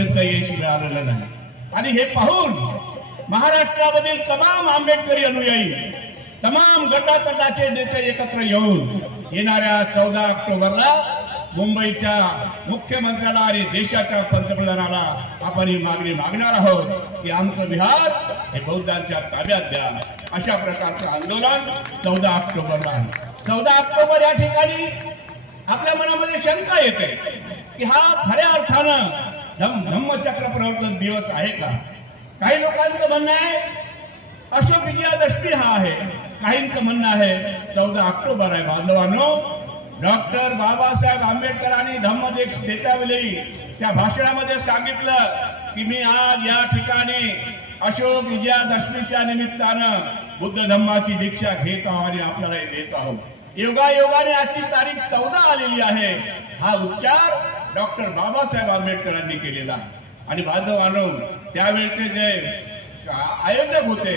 यश मिळालेलं नाही। आणि हे पाहून महाराष्ट्रामधील तमाम आंबेडकरी अनुयायी, तमाम गटातटाचे नेते एकत्र येऊन येणाऱ्या 14 ऑक्टोबरला मुंबईच्या मुख्यमंत्र्याला आणि देशाच्या पंतप्रधानाला आपण ही मागणी मागणार आहोत की आमचं विहार हे बौद्धांच्या ताब्यात द्या। अशा प्रकारचं आंदोलन 14 ऑक्टोबरला आहे। 14 ऑक्टोबर या ठिकाणी आपल्या मनामध्ये शंका येते की हा खऱ्या अर्थानं धम्मचक्र प्रवर्तन दिवस आहे का? काही लोकांचं म्हणणं आहे अशोक विजयादशमी हा आहे, काहींचं म्हणणं आहे 14 ऑक्टोबर आहे। बांधवांनो, डॉक्टर बाबासाहेब आंबेडकरांनी धम्मदेश देतावेळी त्या भाषणामध्ये सांगितलं की मी आज या ठिकाणी अशोक विजयादशमीच्या निमित्तानं बुद्ध धम्माची दीक्षा घेत आहोत आणि आपल्याला देत आहोत। योगायोगाने आजची तारीख 14 आलेली आहे। हा उच्चार डॉक्टर बाबासाहेब आंबेडकरांनी केलेला आणि बांधवांनो, त्यावेळेचे जे आयोजक होते